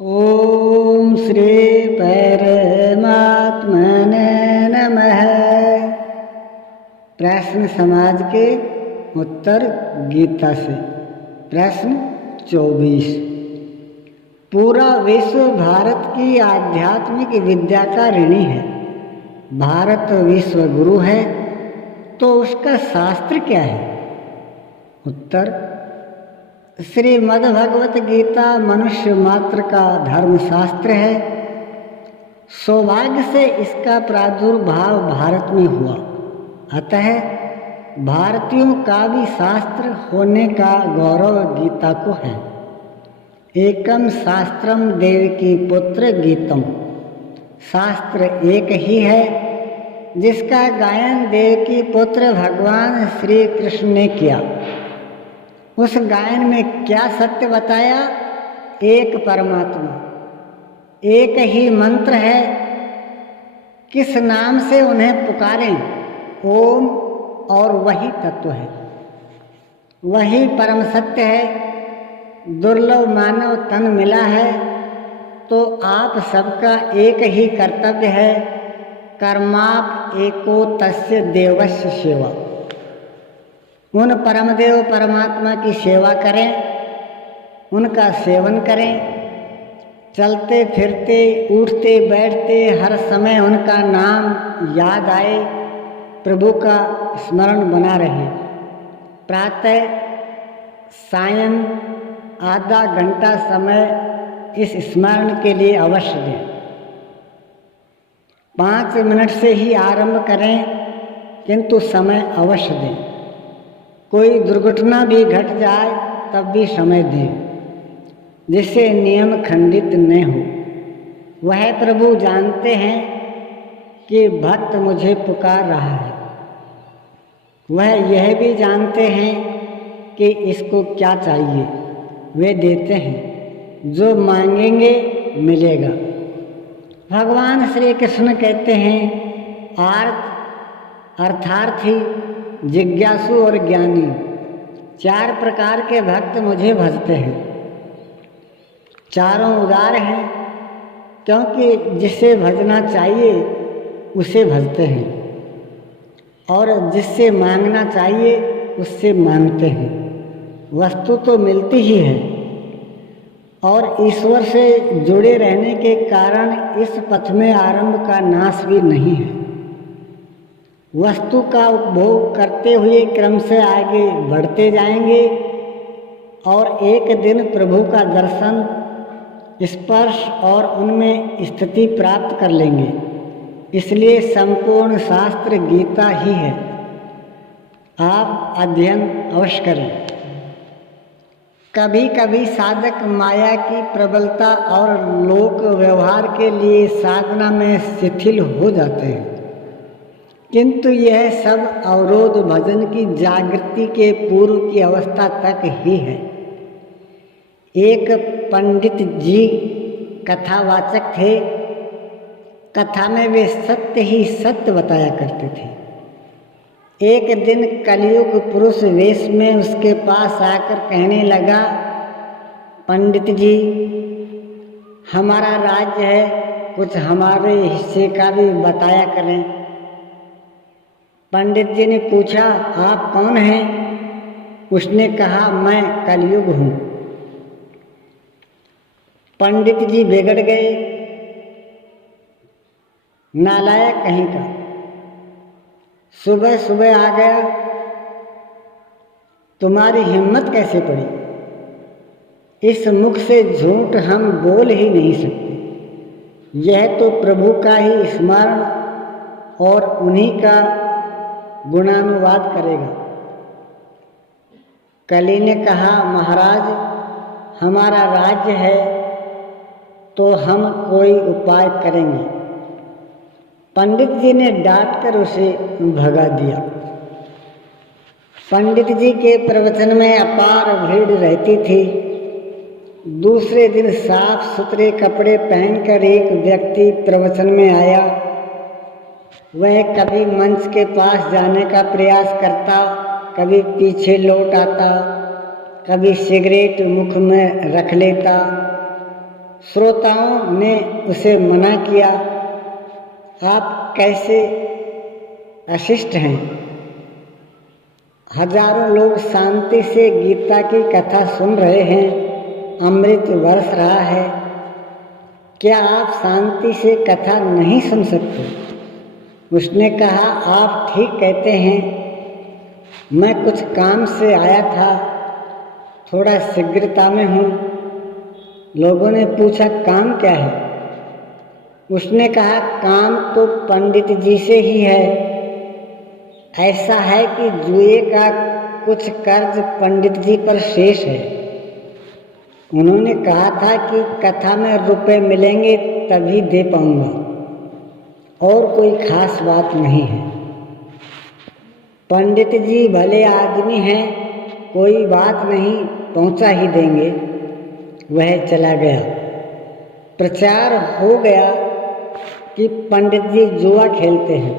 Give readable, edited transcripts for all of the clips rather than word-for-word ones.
ओम श्री परमात्मने नमः। प्रश्न समाज के उत्तर गीता से। प्रश्न 24। पूरा विश्व भारत की आध्यात्मिक विद्या का ऋणी है। भारत विश्व गुरु है तो उसका शास्त्र क्या है? उत्तर, श्रीमद् भगवत गीता मनुष्य मात्र का धर्मशास्त्र है। सौभाग्य से इसका प्रादुर्भाव भारत में हुआ, अतः भारतीयों का भी शास्त्र होने का गौरव गीता को है। एकम शास्त्रम देवकी पुत्र गीतम। शास्त्र एक ही है जिसका गायन देवकी पुत्र भगवान श्री कृष्ण ने किया। उस गायन में क्या सत्य बताया? एक परमात्मा, एक ही मंत्र है। किस नाम से उन्हें पुकारें? ओम, और वही तत्व है, वही परम सत्य है। दुर्लभ मानव तन मिला है तो आप सबका एक ही कर्तव्य है, कर्माप एको तस्य देवस्य सेवा। उन परमदेव परमात्मा की सेवा करें, उनका सेवन करें। चलते फिरते उठते बैठते हर समय उनका नाम याद आए, प्रभु का स्मरण बना रहे। प्रातः सायं आधा घंटा समय इस स्मरण के लिए अवश्य दें। 5 मिनट से ही आरंभ करें, किंतु समय अवश्य दें। कोई दुर्घटना भी घट जाए तब भी समय दें, जिससे नियम खंडित न हो। वह प्रभु जानते हैं कि भक्त मुझे पुकार रहा है। वह यह भी जानते हैं कि इसको क्या चाहिए, वे देते हैं। जो मांगेंगे मिलेगा। भगवान श्री कृष्ण कहते हैं, अर्थार्थी, जिज्ञासु और ज्ञानी 4 प्रकार के भक्त मुझे भजते हैं। चारों उदार हैं, क्योंकि जिसे भजना चाहिए उसे भजते हैं, और जिससे मांगना चाहिए उससे मांगते हैं। वस्तु तो मिलती ही है, और ईश्वर से जुड़े रहने के कारण इस पथ में आरंभ का नाश भी नहीं है। वस्तु का उपभोग करते हुए क्रम से आगे बढ़ते जाएंगे और एक दिन प्रभु का दर्शन, स्पर्श और उनमें स्थिति प्राप्त कर लेंगे। इसलिए संपूर्ण शास्त्र गीता ही है। आप अध्ययन अवश्य करें। कभी कभी साधक माया की प्रबलता और लोक व्यवहार के लिए साधना में शिथिल हो जाते हैं, किंतु यह सब अवरोध भजन की जागृति के पूर्व की अवस्था तक ही है। एक पंडित जी कथावाचक थे। कथा में वे सत्य ही सत्य बताया करते थे। एक दिन कलयुग पुरुष वेश में उसके पास आकर कहने लगा, पंडित जी, हमारा राज्य है, कुछ हमारे हिस्से का भी बताया करें। पंडित जी ने पूछा, आप कौन हैं? उसने कहा, मैं कलयुग हूँ। पंडित जी बिगड़ गए। नालायक कहीं का, सुबह सुबह आ गया, तुम्हारी हिम्मत कैसे पड़ी? इस मुख से झूठ हम बोल ही नहीं सकते। यह तो प्रभु का ही स्मरण और उन्हीं का गुणानुवाद करेगा। कली ने कहा, महाराज, हमारा राज्य है तो हम कोई उपाय करेंगे। पंडित जी ने डांटकर उसे भगा दिया। पंडित जी के प्रवचन में अपार भीड़ रहती थी। दूसरे दिन साफ सुथरे कपड़े पहनकर एक व्यक्ति प्रवचन में आया। वह कभी मंच के पास जाने का प्रयास करता, कभी पीछे लौट आता, कभी सिगरेट मुख में रख लेता। श्रोताओं ने उसे मना किया, आप कैसे अशिष्ट हैं। हजारों लोग शांति से गीता की कथा सुन रहे हैं, अमृत बरस रहा है, क्या आप शांति से कथा नहीं सुन सकते। उसने कहा, आप ठीक कहते हैं, मैं कुछ काम से आया था, थोड़ा शीघ्रता में हूँ। लोगों ने पूछा, काम क्या है। उसने कहा, काम तो पंडित जी से ही है। ऐसा है कि जुए का कुछ कर्ज पंडित जी पर शेष है। उन्होंने कहा था कि कथा में रुपए मिलेंगे तभी दे पाऊंगा, और कोई खास बात नहीं है। पंडित जी भले आदमी हैं, कोई बात नहीं, पहुंचा ही देंगे। वह चला गया। प्रचार हो गया कि पंडित जी जुआ खेलते हैं।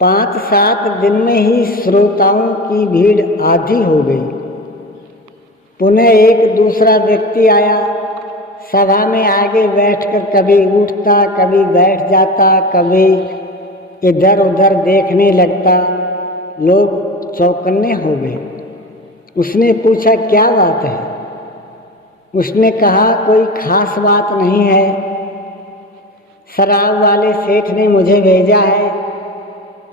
5-7 दिन में ही श्रोताओं की भीड़ आधी हो गई। पुनः एक दूसरा व्यक्ति आया, सभा में आगे बैठकर कभी उठता, कभी बैठ जाता, कभी इधर उधर देखने लगता। लोग चौकन्ने हो गए। उसने पूछा, क्या बात है। उसने कहा, कोई खास बात नहीं है। शराब वाले सेठ ने मुझे भेजा है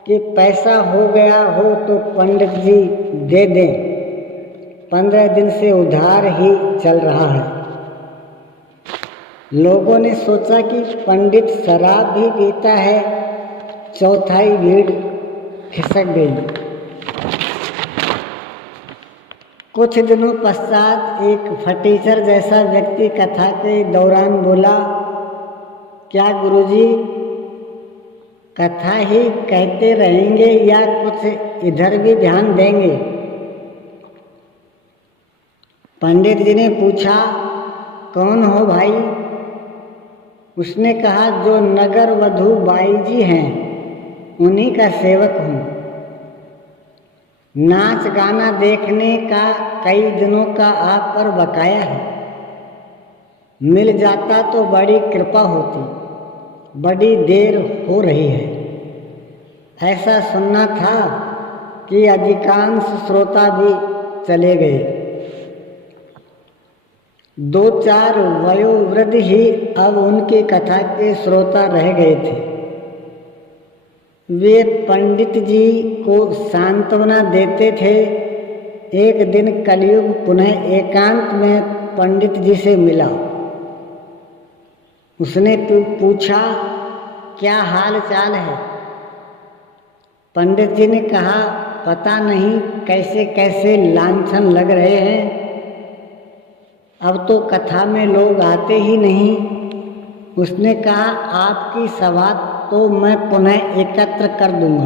कि पैसा हो गया हो तो पंडित जी दे दें। 15 दिन से उधार ही चल रहा है। लोगों ने सोचा कि पंडित शराब भी पीता है। चौथाई भीड़ खिसक गई। कुछ दिनों पश्चात एक फटीचर जैसा व्यक्ति कथा के दौरान बोला, क्या गुरुजी कथा ही कहते रहेंगे या कुछ इधर भी ध्यान देंगे। पंडित जी ने पूछा, कौन हो भाई। उसने कहा, जो नगर वधू बाई जी हैं, उन्हीं का सेवक हूँ। नाच गाना देखने का कई दिनों का आप पर बकाया है। मिल जाता तो बड़ी कृपा होती, बड़ी देर हो रही है। ऐसा सुनना था कि अधिकांश श्रोता भी चले गए। 2-4 वयोवृद्ध ही अब उनकी कथा के श्रोता रह गए थे। वे पंडित जी को सांत्वना देते थे। एक दिन कलयुग पुनः एकांत में पंडित जी से मिला। उसने पूछा, क्या हाल चाल है। पंडित जी ने कहा, पता नहीं कैसे कैसे लांछन लग रहे हैं। अब तो कथा में लोग आते ही नहीं। उसने कहा, आपकी सभा तो मैं पुनः एकत्र कर दूंगा,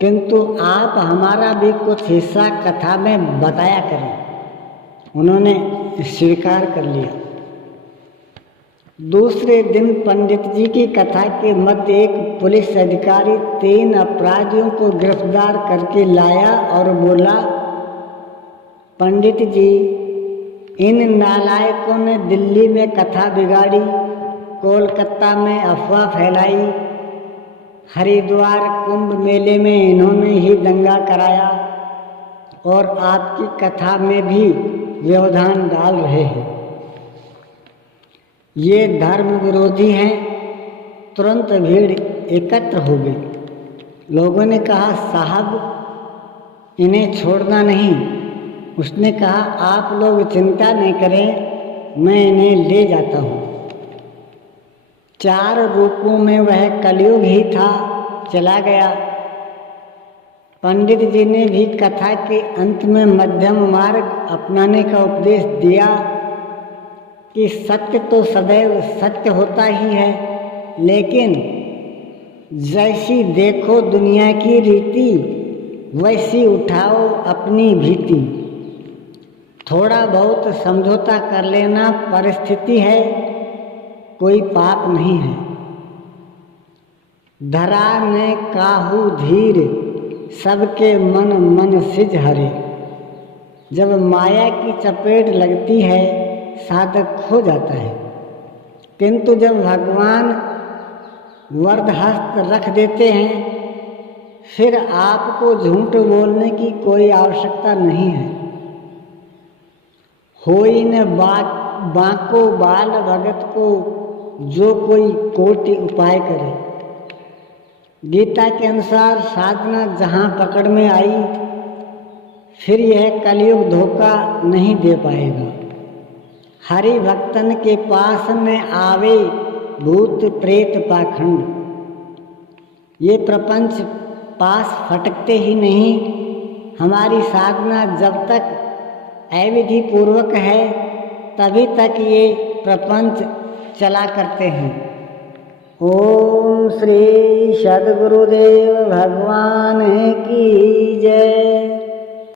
किंतु आप हमारा भी कुछ हिस्सा कथा में बताया करें। उन्होंने स्वीकार कर लिया। दूसरे दिन पंडित जी की कथा के मध्य एक पुलिस अधिकारी 3 अपराधियों को गिरफ्तार करके लाया और बोला, पंडित जी, इन नालायकों ने दिल्ली में कथा बिगाड़ी, कोलकाता में अफवाह फैलाई, हरिद्वार कुंभ मेले में इन्होंने ही दंगा कराया और आपकी कथा में भी व्यवधान डाल रहे हैं। ये धर्म विरोधी हैं। तुरंत भीड़ एकत्र हो गई। लोगों ने कहा, साहब इन्हें छोड़ना नहीं। उसने कहा, आप लोग चिंता नहीं करें, मैं इन्हें ले जाता हूँ। 4 रूपों में वह कलयुग ही था, चला गया। पंडित जी ने भी कथा के अंत में मध्यम मार्ग अपनाने का उपदेश दिया कि सत्य तो सदैव सत्य होता ही है, लेकिन जैसी देखो दुनिया की रीति, वैसी उठाओ अपनी भीति। थोड़ा बहुत समझौता कर लेना परिस्थिति है, कोई पाप नहीं है। धरा ने काहू धीर, सबके मन मन सिज हरे। जब माया की चपेट लगती है साधक खो जाता है। किंतु जब भगवान वरदहस्त रख देते हैं, फिर आपको झूठ बोलने की कोई आवश्यकता नहीं है। होई न बाको बाल भगत को, जो कोई कोटि उपाय करे। गीता के अनुसार साधना जहाँ पकड़ में आई, फिर यह कलयुग धोखा नहीं दे पाएगा। हरि भक्तन के पास में आवे भूत प्रेत पाखंड। ये प्रपंच पास फटकते ही नहीं। हमारी साधना जब तक अविधि पूर्वक है, तभी तक ये प्रपंच चला करते हैं। ओम श्री सद्गुरुदेव भगवान की जय।